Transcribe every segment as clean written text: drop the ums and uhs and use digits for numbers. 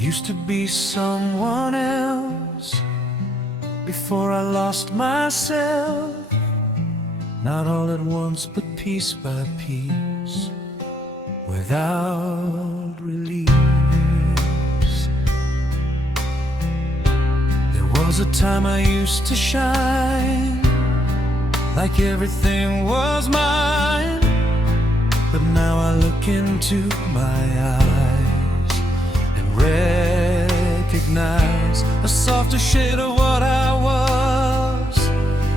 used to be someone else before I lost myself. Not all at once, but piece by piece, without release. There was a time I used to shine, like everything was mine. But now I look into my eyes and recognize a softer shade of what I was,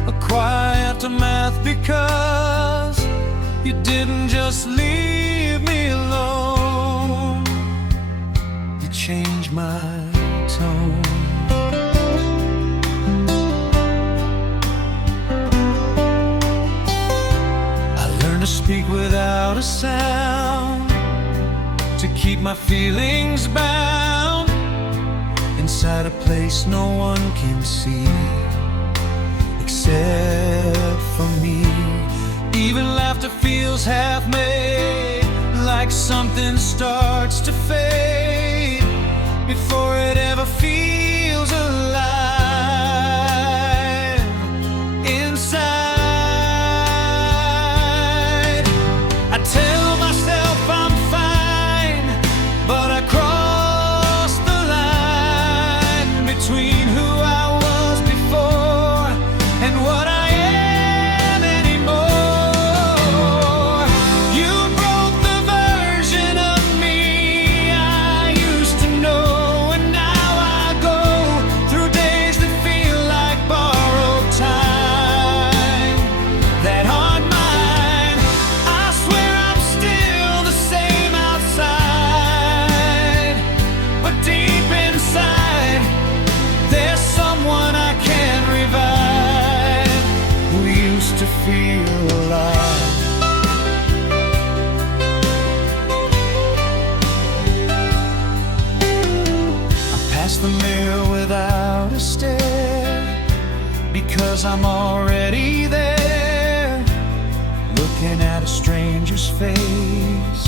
a quiet aftermath, because you didn't just leave me alone, you changed my tone. I learned to speak without a sound, to keep my feelings bound inside a place no one can see except for me. Even laughter feels half-made, like something starts to fade before it ever feels alive inside. I tell myself I'm fine, but I cross the line between who I was before and what I am anymore. You broke the version of me I used to know, and now I go through days that feel like borrowed time that aren't mine. I swear I'm still the same outside, but deep inside there's someone I can't revive, who used to feel alive. I pass the mirror without a stare, because I'm already there, looking at a stranger's face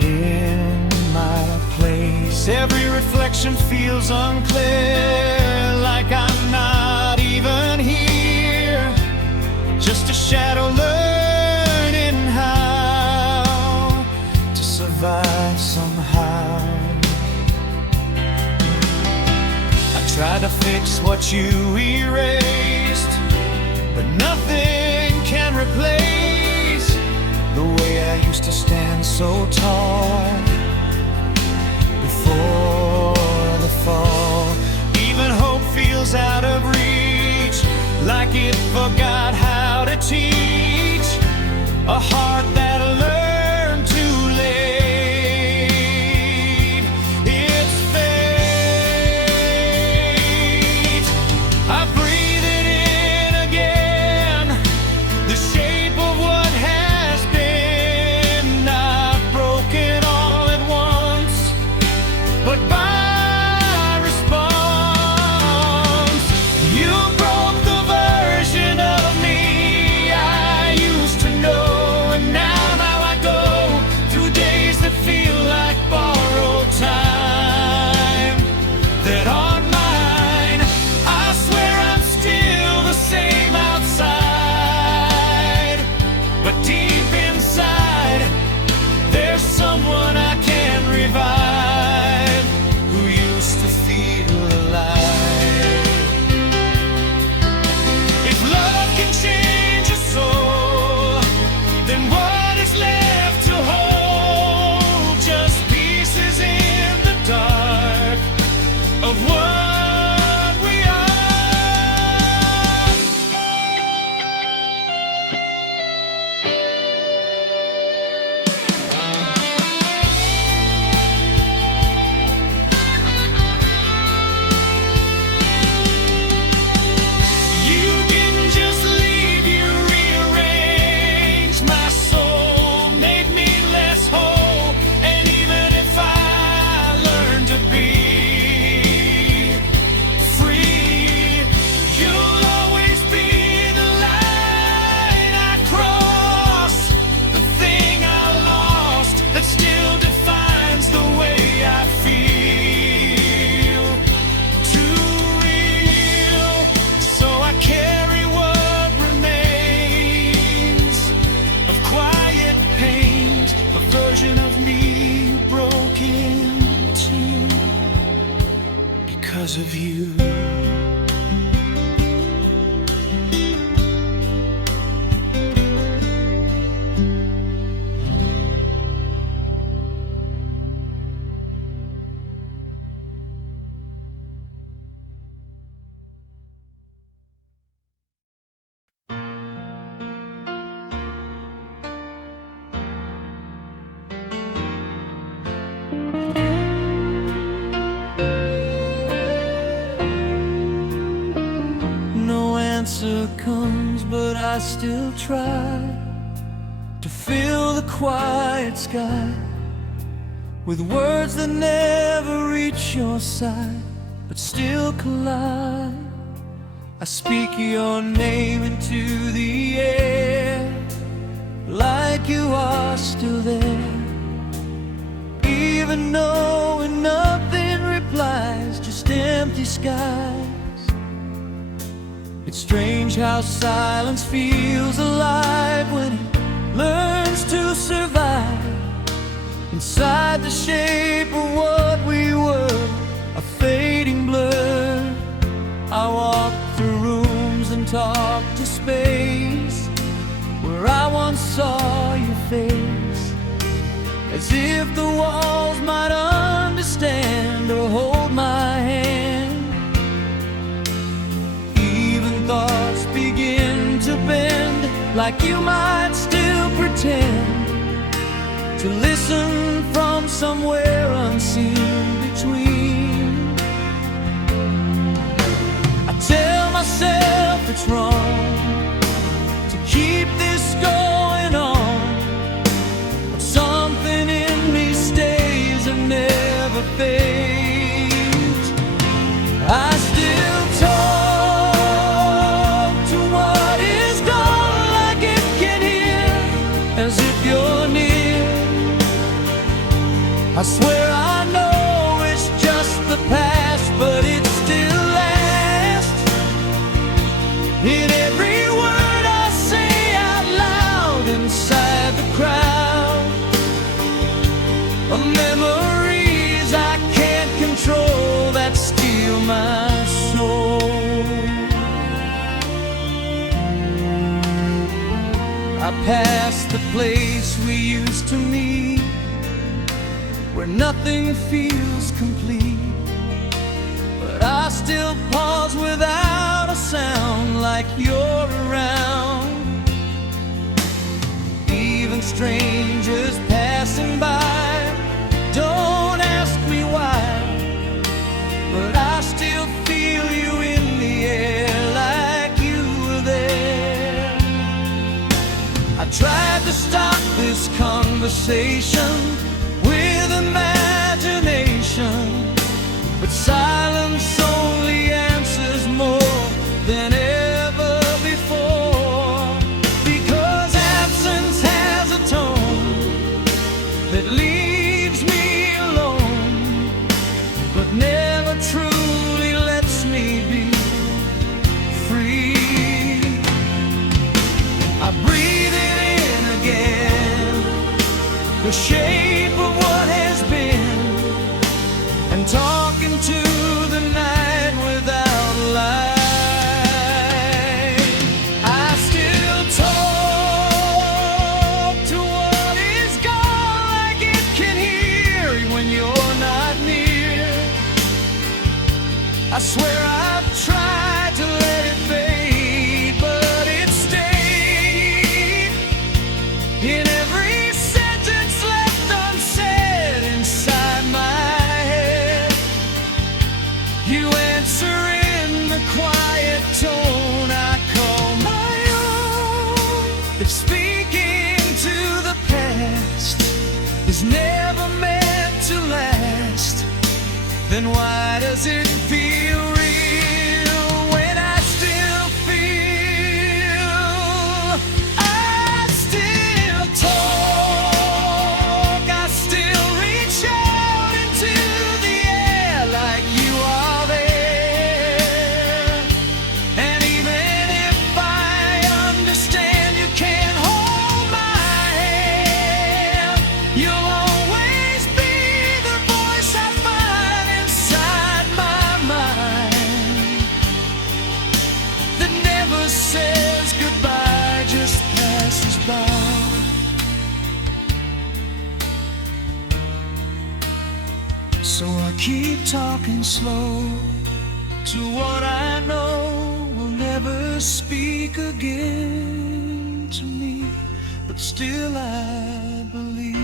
in my place. Every reflection feels unclear, like I'm not even here, just a shadow learning how to survive somehow. I tried to fix what you erased, but nothing can replace the way I used to stand so tall before the fall. Even hope feels out of reach, like it forgot how to teach a heart that learned too late. It's fate. I breathe it in again, the shape of what has been, not broken all at once, but by response. You broke the version of me I used to know, and now because of you. Comes, but I still try to fill the quiet sky with words that never reach your side, but still collide. I speak your name into the air, like you are still there, even knowing nothing replies, just empty skies. It's strange how silence feels alive when it learns to survive inside the shape of what we were, a fading blur. I walk through rooms and talk to space where I once saw your face, as if the walls might understand or hold my hand. Thoughts begin to bend, like you might still pretend to listen from somewhere unseen between. I tell myself it's wrong to keep this going on, but something in me stays and never fades. I still talk as if you're near. I swear I know it's just the past, but it still lasts. In every word I say out loud inside the crowd of memories I can't control that steal my soul. I pass the place we used to meet, where nothing feels complete, but I still pause without a sound, like you're around. Even strangers passing by don't ask me why, but I still feel you in the air, like you were there. I tried to stop this conversation with imagination, but silence only answers more than ever before, because absence has a tone that leaves me alone, but never truly lets me be free. I breathe it in again, the shape of what has been, and talking to the night without light. I still talk to what is gone, like it can hear when you're not near. I swear I've tried to let it fade, but it stayed in every sentence left unsaid inside my head. You answer in the quiet tone I call my own. If speaking to the past is never meant to last, then why does it feel real when I still feel? I still talk, I still reach out into the air like you are there. And even if I understand you can't hold my hand, you'll always be the voice I find inside my mind. So I keep talking slow to what I know will never speak again to me, but still I believe.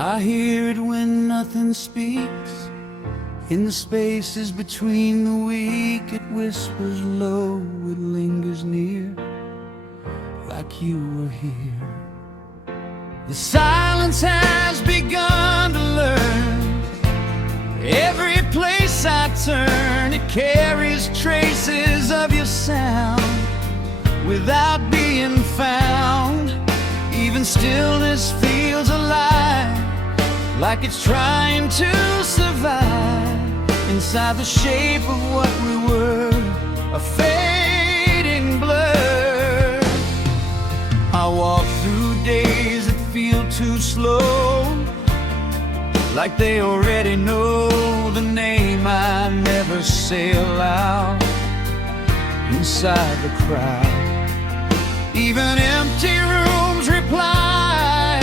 I hear it when nothing speaks. In the spaces between the weak, it whispers low, it lingers near, like you were here. The silence has begun to learn. Every place I turn, it carries traces of your sound without being found. Even stillness feels alive, like it's trying to survive inside the shape of what we were, a fading blur. I walk through days that feel too slow, like they already know the name I never say aloud. Inside the crowd, even empty rooms reply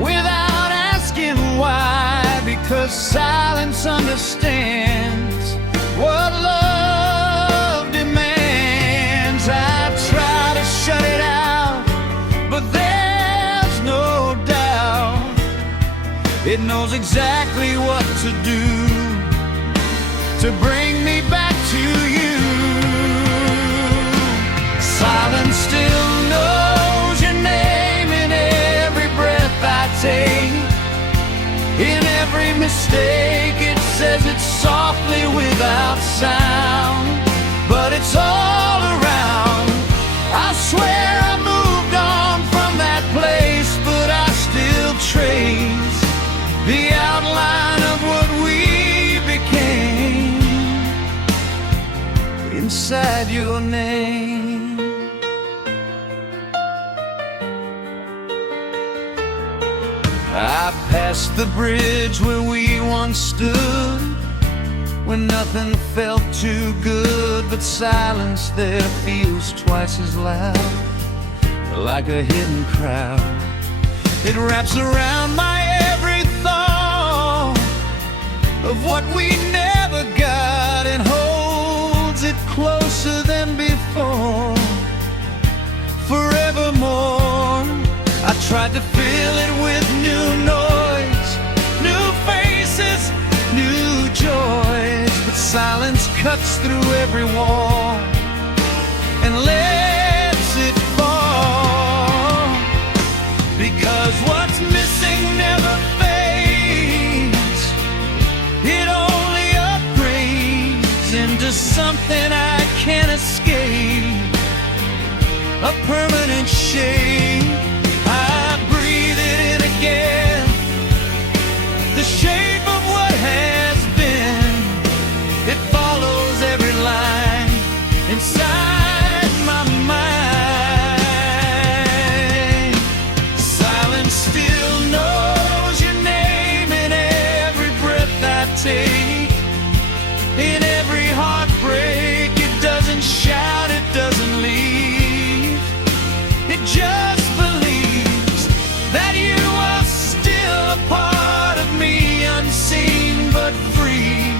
without asking why, because silence understands what love demands. I try to shut it out, but there's no doubt it knows exactly what to do to bring me back to you. Silence still knows your name in every breath I take. In every mistake, it says it softly without sound, but it's all around. I swear I moved on from that place, but I still trace the outline of what we became inside your name. I passed the bridge where we once stood, when nothing felt too good, but silence there feels twice as loud, like a hidden crowd. It wraps around my every thought of what we never got, and holds it closer than before, forevermore. I tried to fill it with new noise, new faces, new joys, but silence cuts through every wall and lets it fall. Because what's missing never fades, it only upgrades into something I can't escape, a permanent shape. I breathe it in again, the shape of what has been. It follows every line inside my mind. Silence still knows your name in every breath I take. In every heartbreak, it doesn't shout, it doesn't leave. It just believes that you are still a part of me, unseen but free,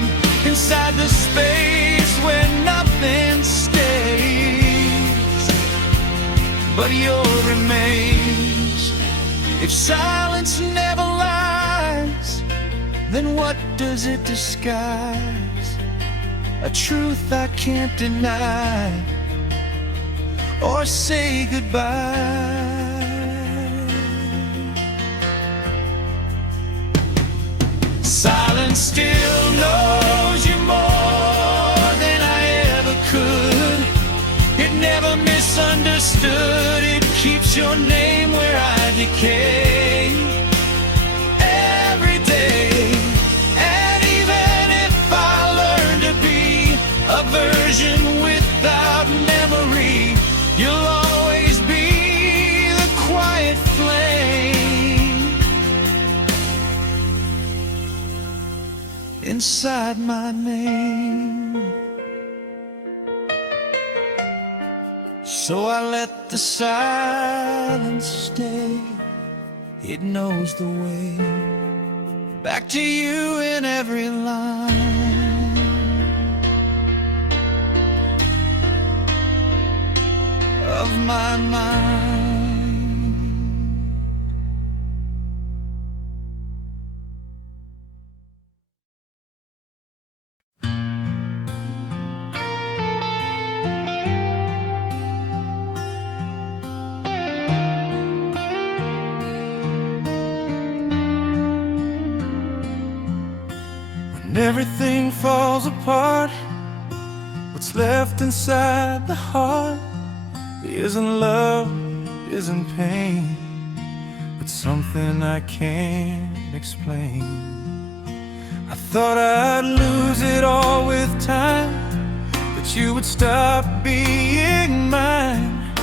inside the space where nothing stays but your remains. If silence never lies, then what does it disguise? A truth I can't deny or say goodbye. Silence still knows you more than I ever could. It never misunderstood, it keeps your name where I decay every day. And even if I learn to be a version without memory, you'll always be the quiet flame inside my name. So I let the silence stay. It knows the way back to you in every line of my mind. When everything falls apart, what's left inside the heart isn't love, isn't pain, but something I can't explain. I thought I'd lose it all with time, that you would stop being mine,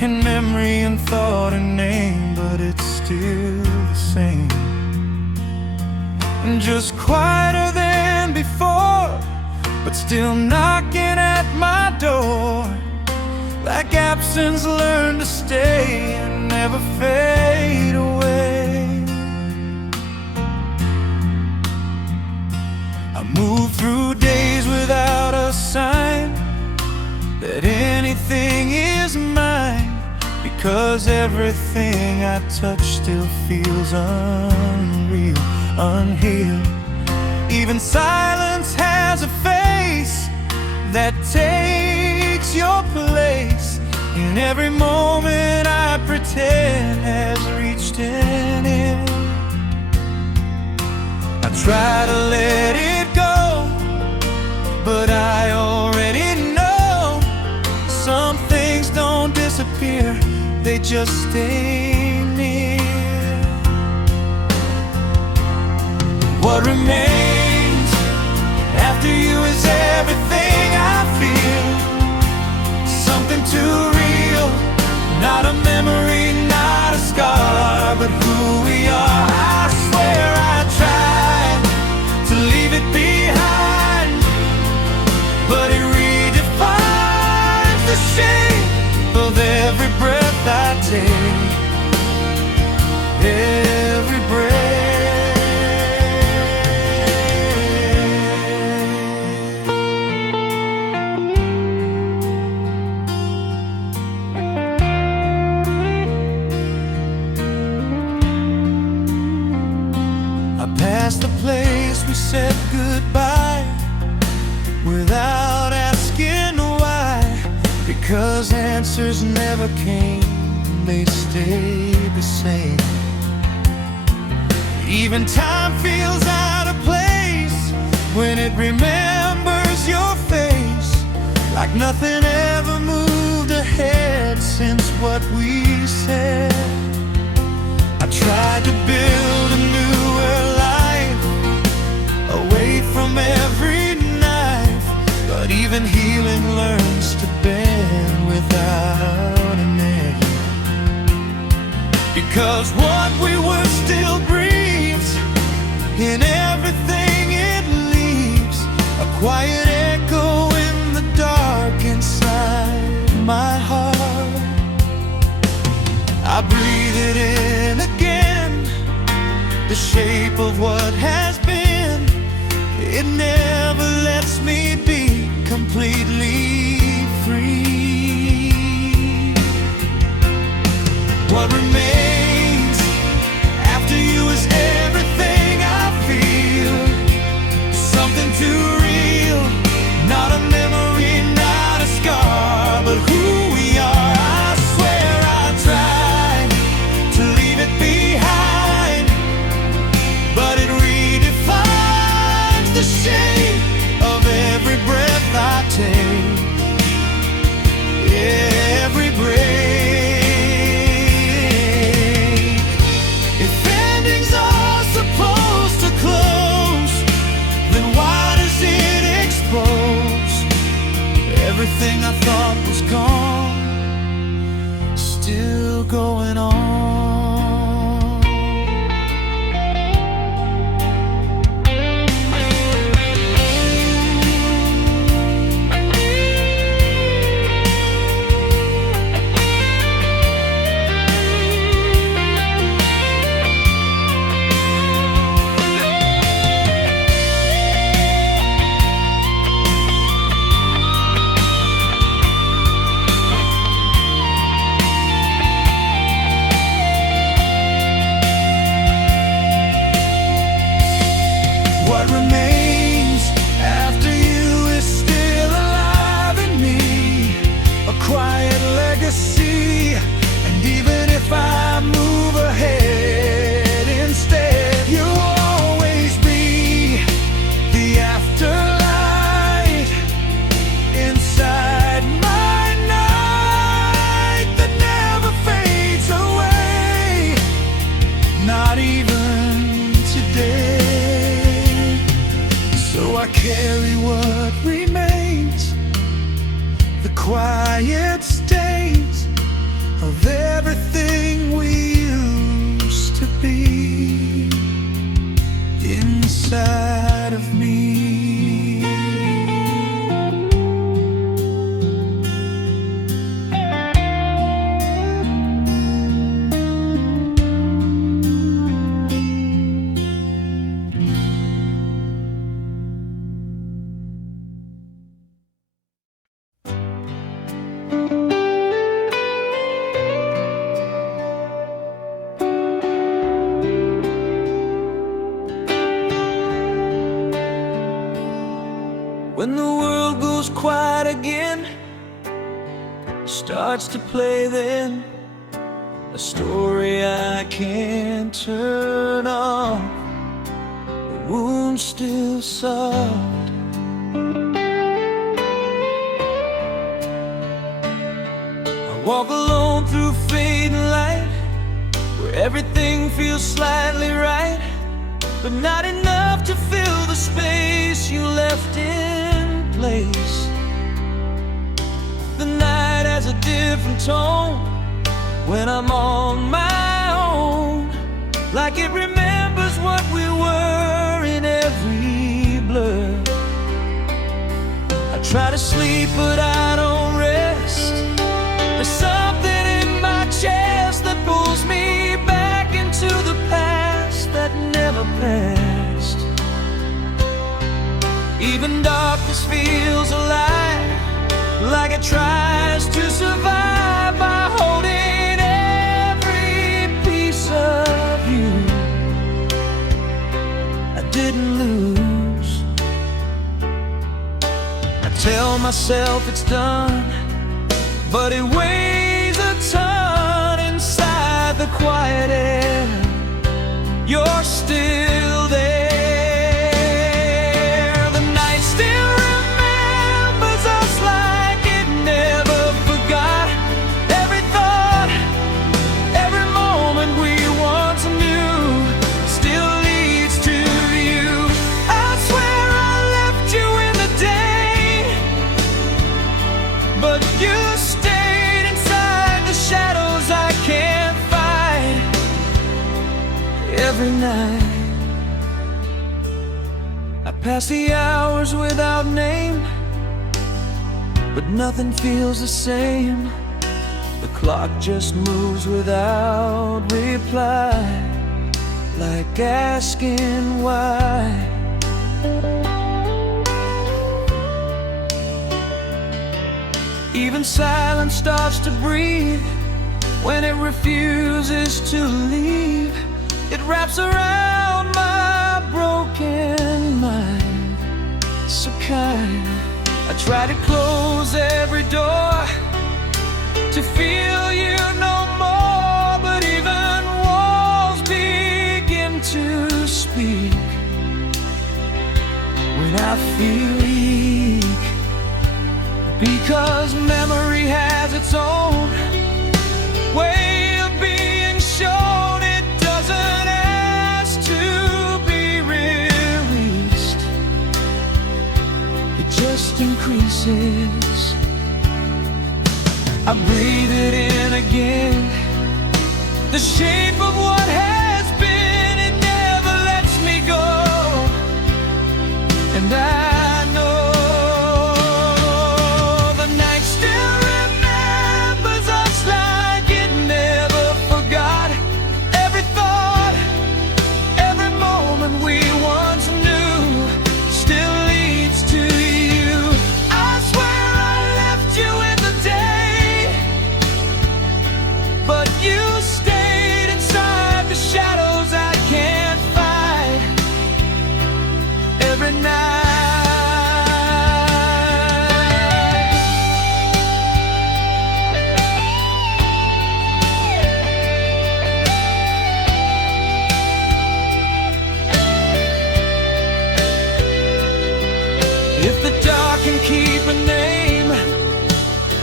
in memory and thought and name, but it's still the same. And just quieter than before, but still knocking at my door. Like absence learned to stay and never fade away. I move through days without a sign that anything is mine, because everything I touch still feels unreal, unhealed. Even silence has a face that takes your place. In every moment I pretend has reached an end. I try to let it go, but I already know some things don't disappear, they just stay near. What remains after you is everything I feel. Something too real, not a memory, not a scar, but who we are. I swear I tried to leave it behind, but it redefines the shape of every breath I take, every breath. Past the place we said goodbye without asking why, because answers never came, they stayed the same. Even time feels out of place when it remembers your face, like nothing ever moved ahead since what we said. I tried to build a newer life away from every knife, but even healing learns to bend without an edge. Because what we were still breathes in everything it leaves, a quiet echo in the dark inside my heart. I breathe it in again, the shape of what has been. It never lets me be completely free. What remains after you is everything I feel. Something too real, not a memory, not a scar, but who we are. I swear I tried to leave it behind, but it redefines the shape of every breath I take, every you see. And even if I move ahead instead, you'll always be the afterlight inside my night that never fades away, not even today. So I carry what remains, the quiet stains of everything we used to be inside of me. When the world goes quiet again, starts to play then, a story I can't turn off, the wound still soft. I walk alone through fading light, where everything feels slightly right, but not enough to fill the space you left in place. The night has a different tone when I'm on my own, like it remembers what we were in every blur. I try to sleep but I don't rest. There's something in my chest that pulls me back into the past that never passed. Even darkness feels alive, like it tries to survive by holding every piece of you I didn't lose. I tell myself it's done, but it weighs a ton inside the quiet air. You're still there. The night still remembers us like it never forgot. Every thought, every moment we once knew still leads to you. I swear I left you in the day, but you stayed inside the shadows I can't fight. Every night I pass the hours without name, but nothing feels the same. The clock just moves without reply, like asking why. Even silence starts to breathe when it refuses to leave. It wraps around my broken mind, so kind. I try to close every door to feel you no more, but even walls begin to speak when I feel weak, because memory has its own way of being shown. It doesn't ask to be released, it just increases. I breathe it in again, the shape of what has been. It never lets me go, and I know the night still remembers us like it never forgot. Every thought, every moment we once knew still leads to you. I swear I left you in the day, but you stayed inside the shadows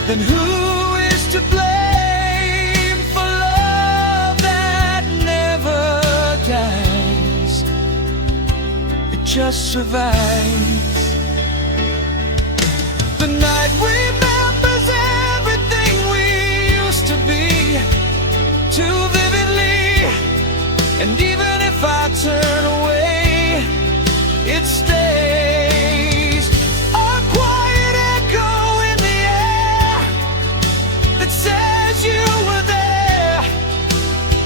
then who is to blame for love that never dies? It just survives. The night remembers everything we used to be too vividly, and even if I turn away, it stays a quiet echo in the air that says you were there,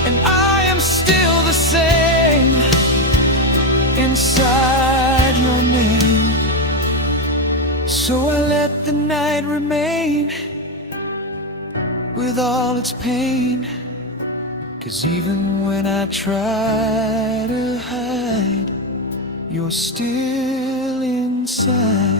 and I am still the same inside your name. So I let the night remain with all its pain, 'cause even when I try to hide, you're still inside.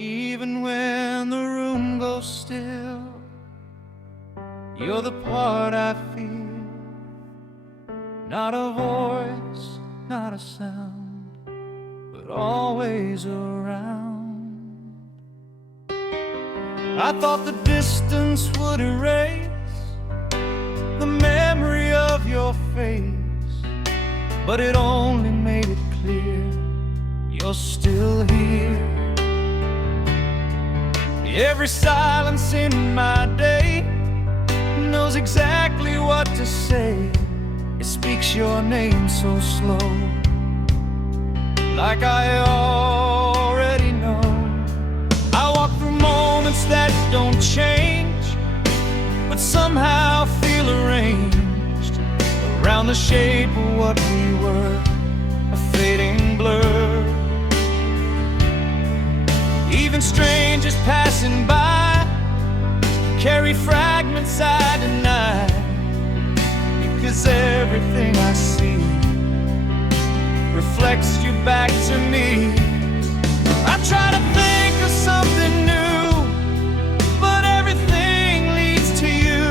Even when the room goes still, you're the part I feel. Not a voice, not a sound, but always around. I thought the distance would erase the memory of your face, but it only made it clear you're still here. Every silence in my day knows exactly what to say. It speaks your name so slow, like I already know. I walk through moments that don't change, but somehow feel arranged around the shape of what we were, a fading blur. Even strangers passing by carry fragments I deny, because everything I see reflects you back to me. I try to think of something new, but everything leads to you,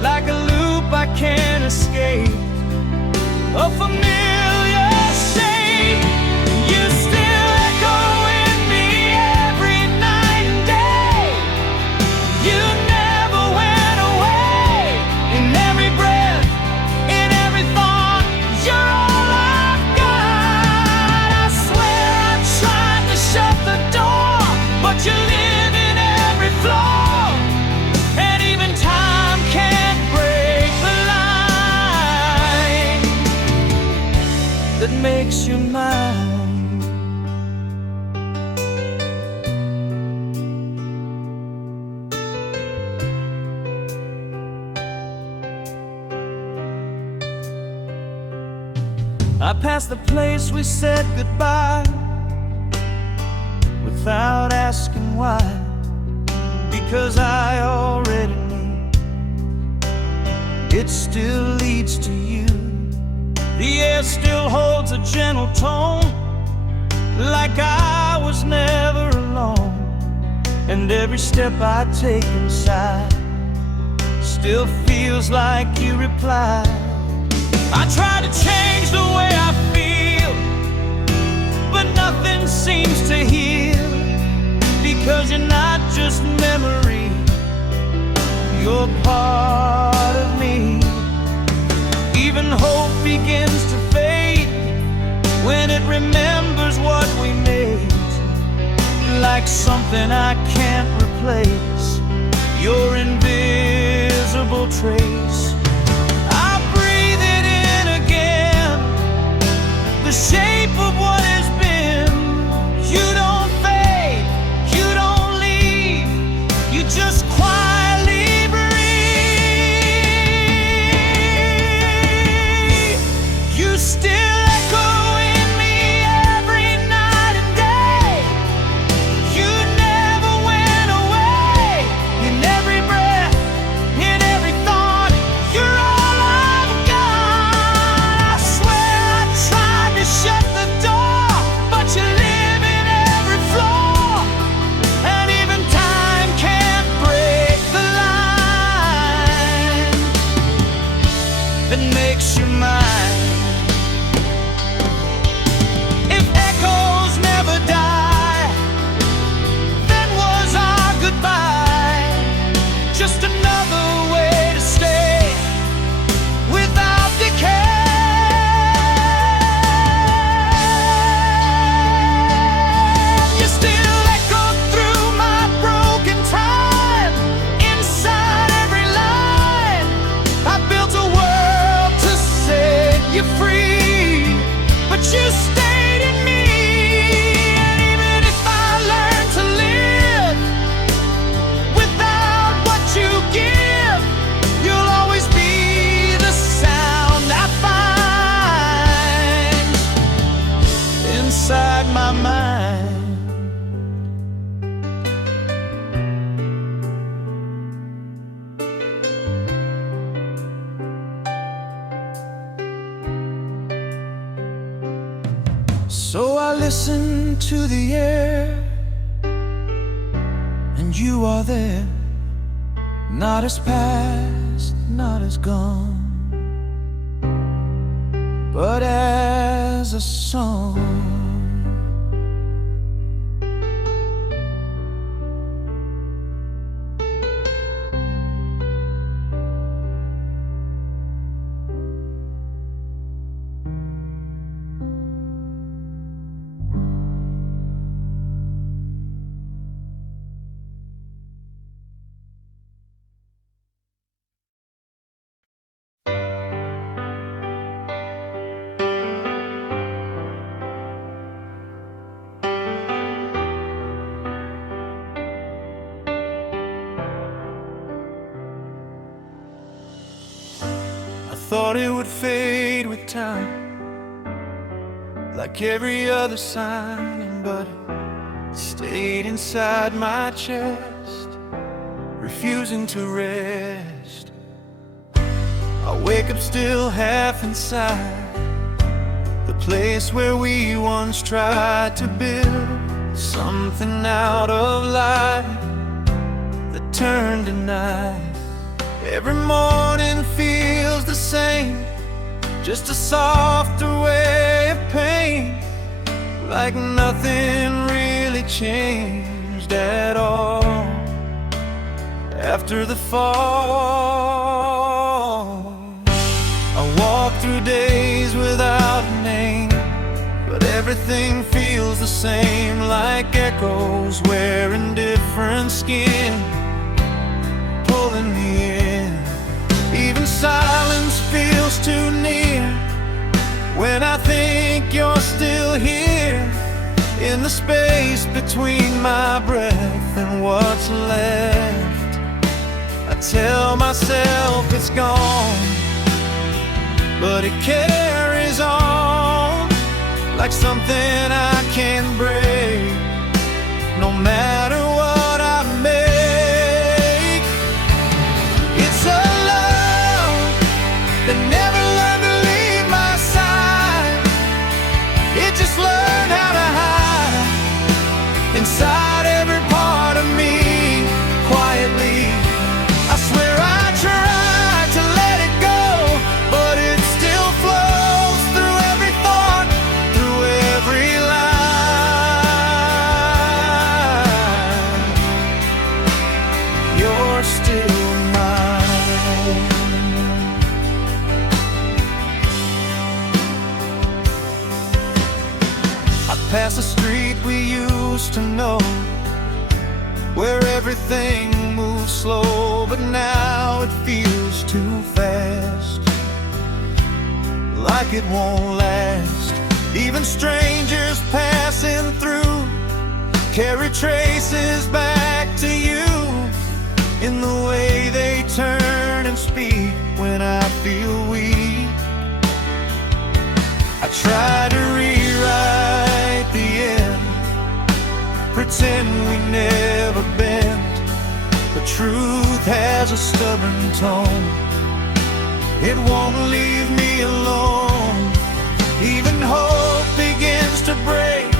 like a loop I can't escape, a familiar shape. You still echo in me every night and day. You never went away. In every breath, in every thought, you're all I've got. I swear I tried to shut the door, but you live in every flaw, and even time can't break the line that makes you mine. I passed the place we said goodbye without asking why, because I already knew it still leads to you. The air still holds a gentle tone, like I was never alone, and every step I take inside still feels like you replied. I try to change the way I feel, but nothing seems to heal, because you're not just memory, you're part of me. Even hope begins to fade when it remembers what we made, like something I can't replace, your invisible trace. I breathe it in again, the shape of what has been. You don't fade, you don't leave, you just quietly breathe. You still echo in me every night and listen to the air, and you are there, not as past, not as gone, but as a song. Thought it would fade with time, like every other sign, but it stayed inside my chest, refusing to rest. I wake up still half inside the place where we once tried to build something out of life that turned to night. Every morning feels the same, just a softer way of pain, like nothing really changed at all after the fall. I walk through days without a name, but everything feels the same, like echoes wearing different skin, pulling me in. Even silence feels too near when I think you're still here, in the space between my breath and what's left. I tell myself it's gone, but it carries on like something I can't break, no matter what I make. It's a that never learned to leave my side. It just learned how to hide inside every part of me, quietly. I swear I tried to let it go, but it still flows through every thought, through every line. You're still mine. Past the street we used to know, where everything moves slow, but now it feels too fast, like it won't last. Even strangers passing through carry traces back to you, in the way they turn and speak when I feel weak. I try to rewrite the end, pretend we never bend, but truth has a stubborn tone. It won't leave me alone. Even hope begins to break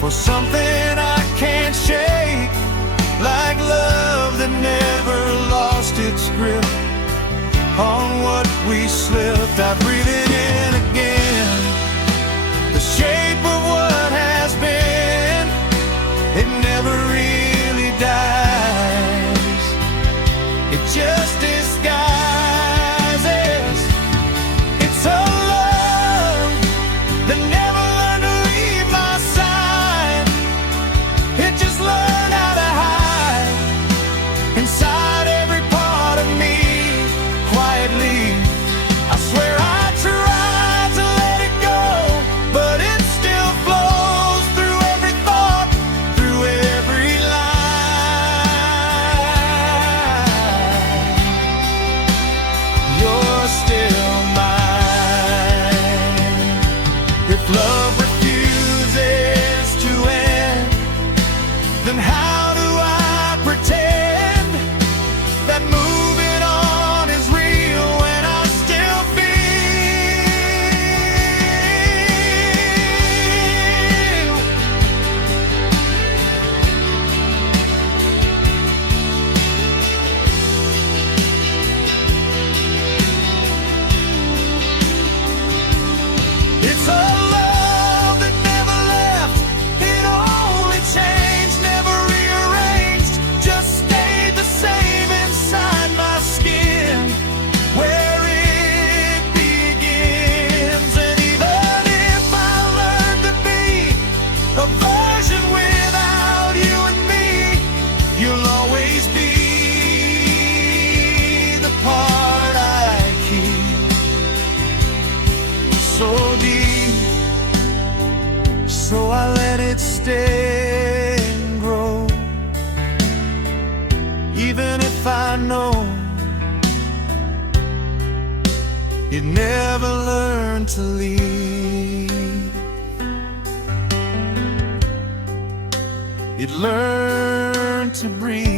for something I can't shake, like love that never lost its grip on what we slipped. I breathe it in again, the shape of what has been. It never really dies, it just disguises. It's a love that never learned to leave my side. It just learned how to hide inside every part of me, quietly. I swear I tried it stay and grow. Even if I know you never learn to leave, you'd learn to breathe.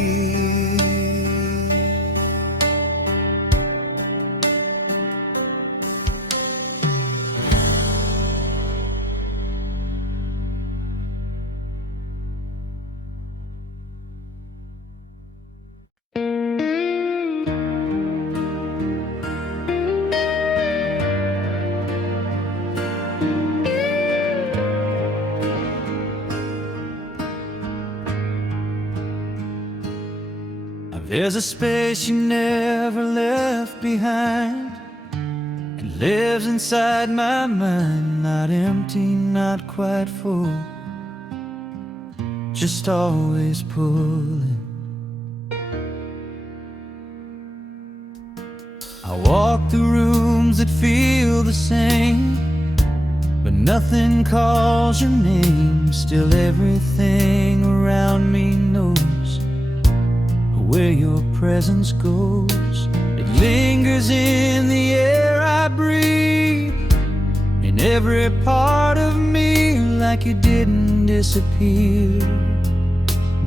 There's a space you never left behind. It lives inside my mind, not empty, not quite full, just always pulling. I walk through rooms that feel the same, but nothing calls your name. Still everything around me knows where your presence goes. It lingers in the air I breathe, in every part of me, like it didn't disappear,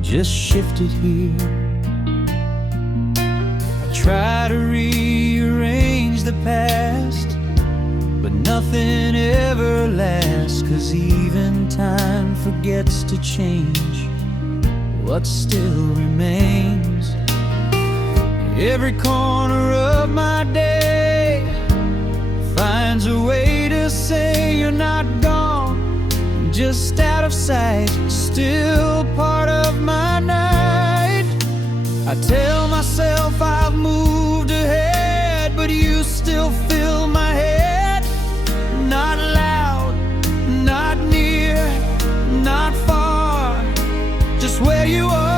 just shifted here. I try to rearrange the past, but nothing ever lasts, 'cause even time forgets to change what still remains. Every corner of my day finds a way to say you're not gone, just out of sight, still part of my night. I tell myself I've moved ahead, but you still fill my head. Not loud, not near, not far, just where you are.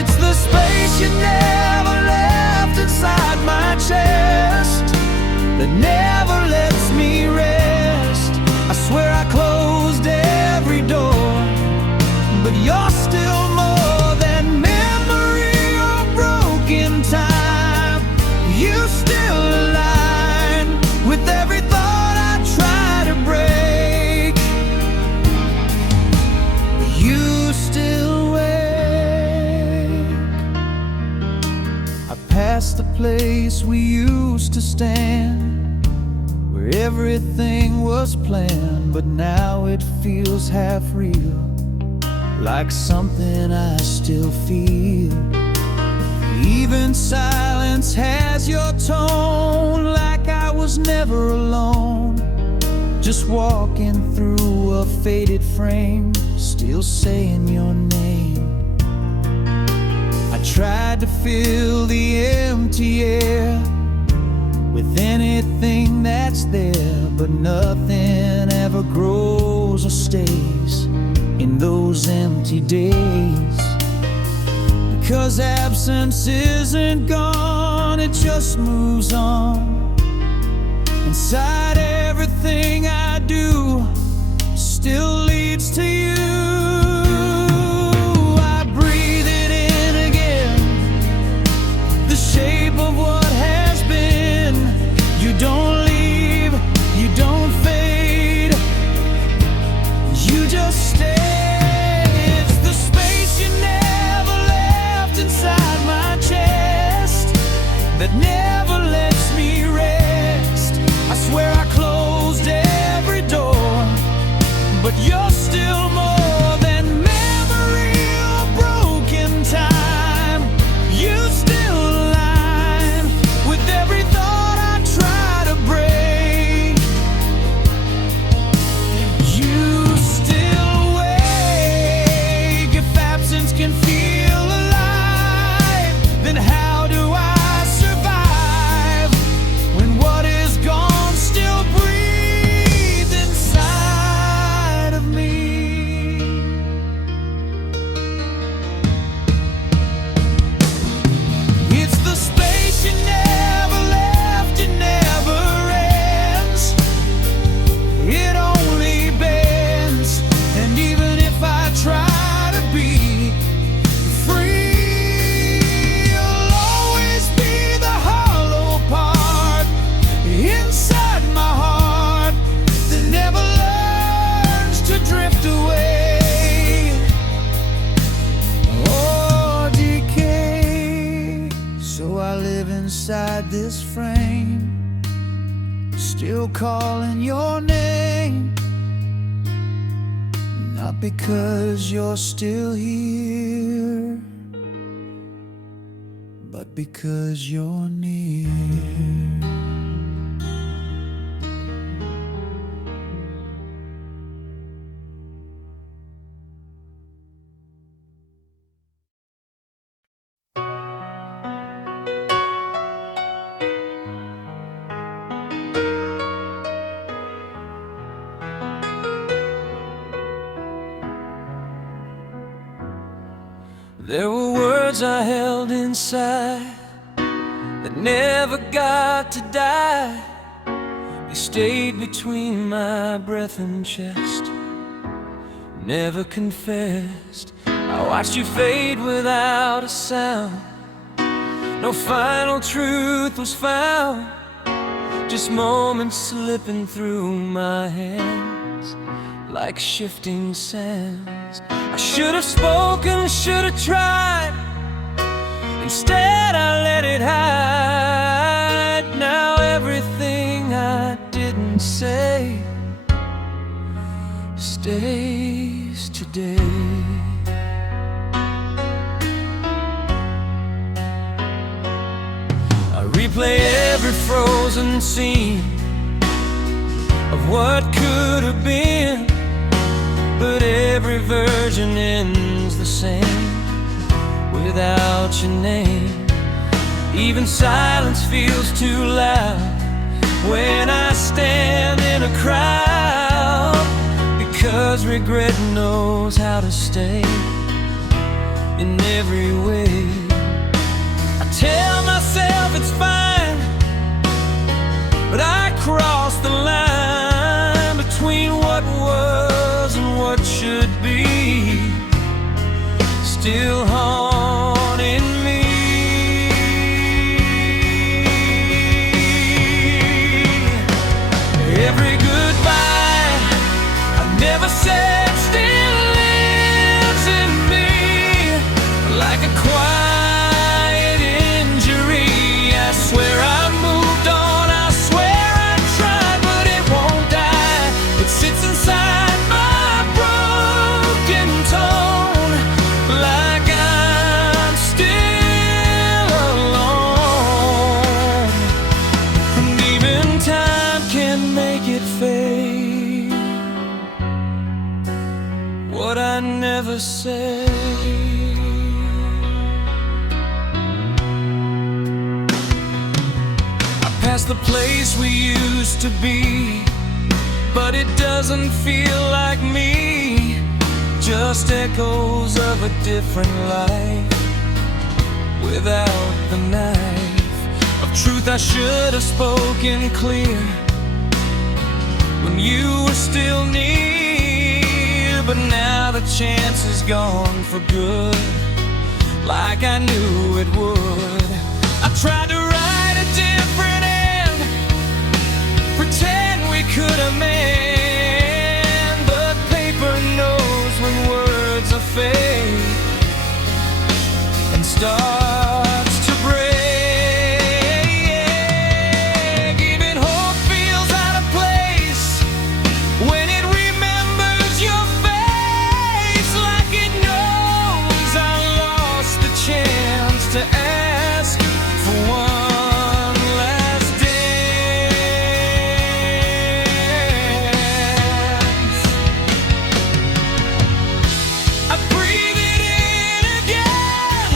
It's the space you never left inside my chest that never lets me rest. I swear I closed every door, but you're still more than memory or broken time. You still align with every thought I try to break. You still wake. I passed the place we used to stand, where everything was planned, but now it feels half real, like something I still feel. Even silence has your tone, like I was never alone, just walking through a faded frame, still saying your name. I tried to fill the empty air with anything that's there, but nothing ever grows or stays in those empty days. Because absence isn't gone, it just moves on. Inside everything I do still leads to you. I breathe it in again, the shape of what has been. You don't leave, you don't fade, you just stay. It's the space you never left inside my chest that never lets me rest. I swear I closed every door, but you're still more than memory or broken time. You still align with every thought I try to break. You still wake. If absence can feel alive, then how do I survive when what is gone still breathes inside of me? calling your name, not because you're still here, but because you're near. There were words I held inside that never got to die. They stayed between my breath and chest, never confessed. I watched you fade without a sound. No final truth was found, just moments slipping through my hands like shifting sands. I should have spoken, should have tried. Instead I let it hide. Now everything I didn't say stays today. I replay every frozen scene of what could have been, but every version ends the same without your name. Even silence feels too loud when I stand in a crowd, because regret knows how to stay in every way. I tell myself it's fine, but I cross the line between what was and what should be, still haunting me. Every goodbye I never said still lives in me, like a quiet injury. I swear I moved on, I swear I tried, but it won't die. It sits inside my broken tone, like I'm still alone. And even time can make it fade, what I never say. I passed the place we used to be, but it doesn't feel like me, just echoes of a different life without the knife of truth. I should have spoken clear when you were still near, but now the chance is gone for good, like I knew it would. I tried to write a different end, pretend we could amend, but paper knows when words are fake and starts to break. Even hope feels out of place when it remembers your face, like it knows I lost the chance to ask for one last dance. I breathe it in again,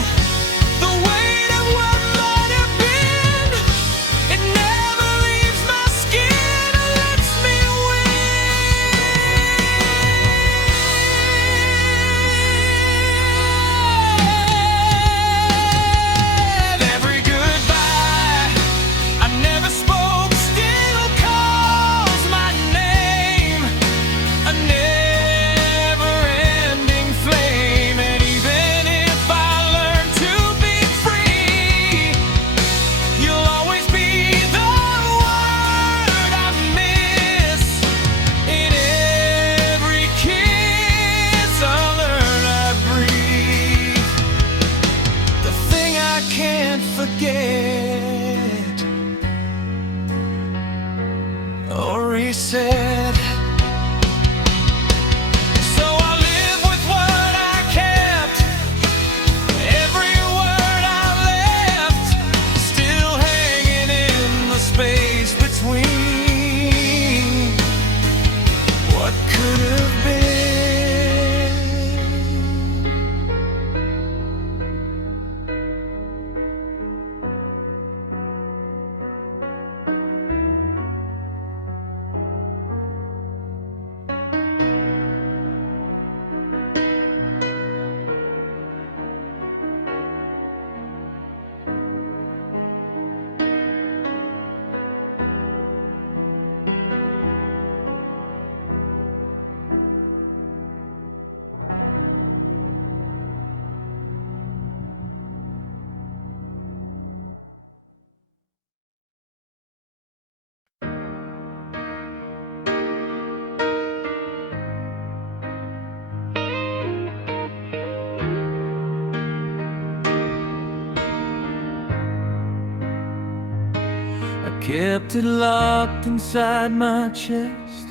Kept it locked inside my chest,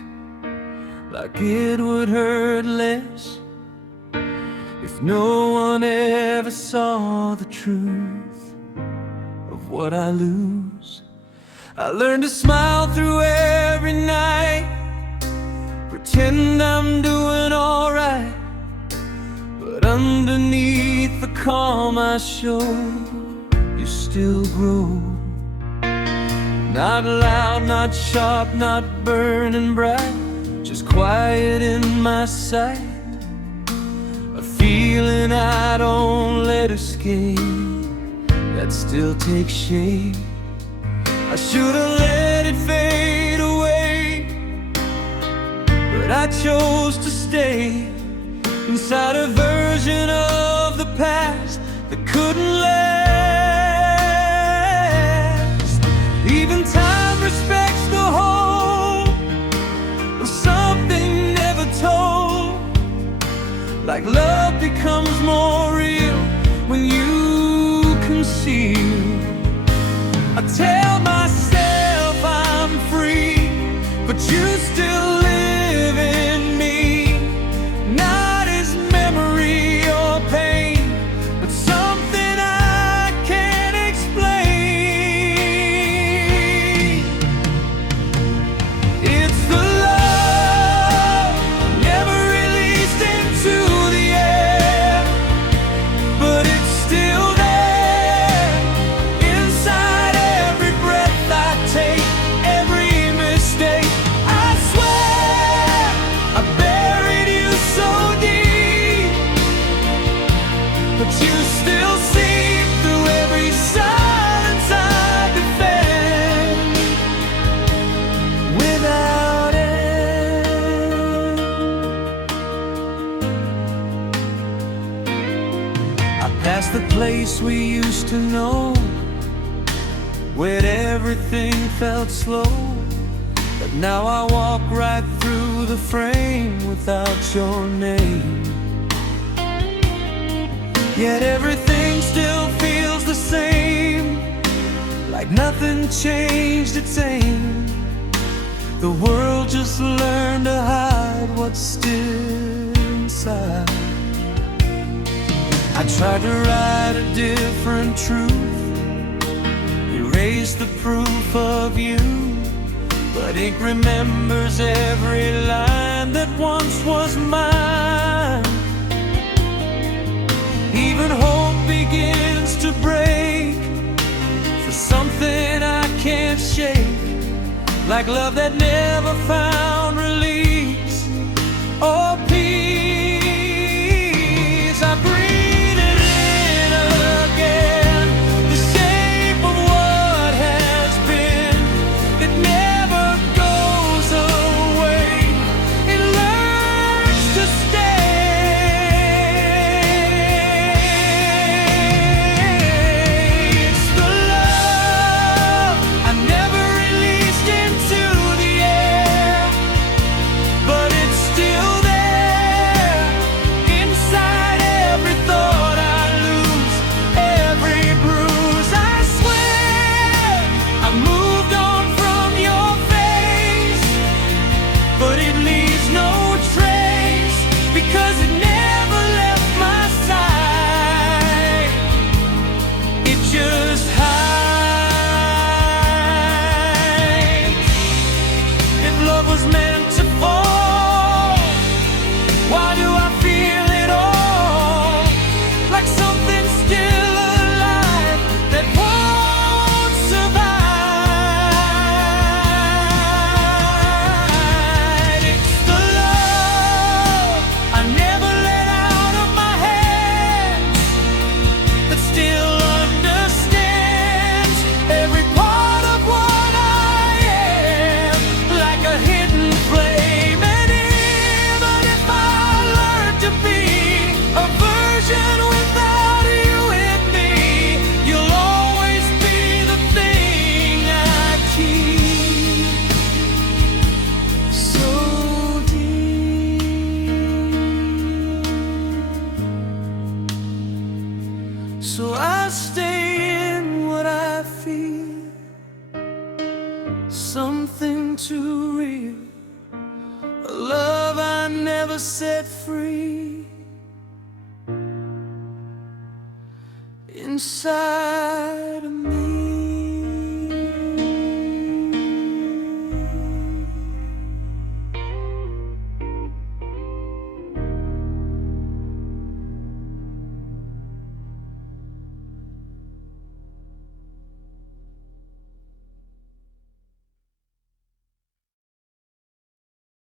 like it would hurt less if no one ever saw the truth of what I lose. I learned to smile through every night, pretend I'm doing alright, but underneath the calm I show, you still grow. Not loud, not sharp, not burning bright, just quiet in my sight, a feeling I don't let escape, that still takes shape. I should've let it fade away, but I chose to stay inside a version of the past that couldn't last. Even time respects the whole of something never told, like love becomes more real when you conceal. I tell myself I'm free, but you still live in me, not as memory or pain, but something I can't explain. It's the love never released into the air, but it's still there inside every breath I take, every mistake. I swear I buried you so deep, but you still see through every silence I defend without end. I passed the place we used to know, where everything felt slow, but now I walk right through the frame without your name. Yet everything still feels the same, like nothing changed its aim. The world just learned to hide what's still inside. I tried to write a different truth, erase the proof of you, but ink remembers every line that once was mine. Even hope begins to break for something I can't shake, like love that never found release or peace. I breathe it in again, the shape of what has been. It never goes away, it learns to stay. It's the love I never released into the air, but it's still there inside every thought I lose, every bruise. I swear I moved on from your face, but it leaves no trace, because it never left my side. It just hides. If love was meant to fall, why do I feel it all like something still alive that won't survive? It's the love I never let out of my hands, that still understands every part of what I am, like a hidden flame. And even if I learn to be a version without you in me, you'll always be the thing I keep so deep. So I stay in what I feel, too real, a love I never set free. Inside